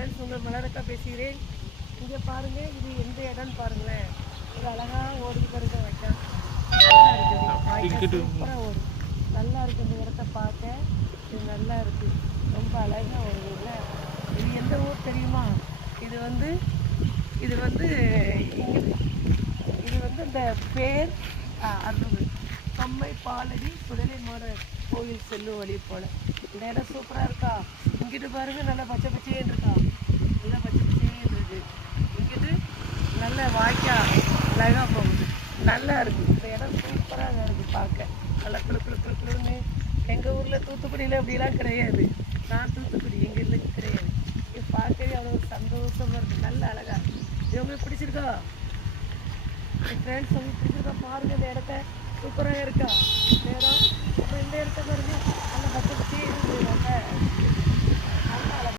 Friends, உங்கள் மலரக்கா பேசுகிறேன். இங்கே பாருங்கள், இது எந்த இடம்னு பாருங்களேன். ஒரு அழகாக ஓடி பாருங்க வைக்கா. நல்லா இருக்குது வாய்க்கா, சூப்பராக ஓடும். நல்லா இருக்குது இந்த இடத்த பார்க்க. இது நல்லா இருக்குது, ரொம்ப அழகாக ஓடுதுல்ல. இது எந்த ஊர் தெரியுமா? இது வந்து இது வந்து இங்கே இது வந்து இந்த பேர் அருள் தொம்மை பாலடி சுடலை மாட கோயில் செல்லும் வழி போல். இந்த இடம் சூப்பராக இருக்கா. இங்கிட்டு பாருங்கள், நல்லா பச்சை பச்சையேன்னு இருக்கா. நல்லா பச்சை பச்சையேன்னு இருக்குது. இங்கிட்டு நல்ல வாய்க்கா அழகாக போகுது. நல்லா இருக்குது இந்த இடம், சூப்பராக இருக்குது பார்க்க. நல்லா குளுன்னு. எங்கள் ஊரில் தூத்துக்குடியில் அப்படிலாம் கிடையாது. நான் தூத்துக்குடி, எங்கள் ஊருக்கு கிடையாது. இது பார்க்கவே அவ்வளோ ஒரு சந்தோஷமாக இருக்குது. நல்ல அழகாக இருக்குது. இது உங்களுக்கு பிடிச்சிருக்கா? என் ஃப்ரெண்ட்ஸ் உங்களுக்கு பிடிச்சிருக்கா? பாருங்கள் இந்த இடத்த, சூப்பராக இருக்கா நேரம். அப்புறம் இந்த இடத்த பாருங்க, நல்ல பச்சை பச்சையே இருக்குது.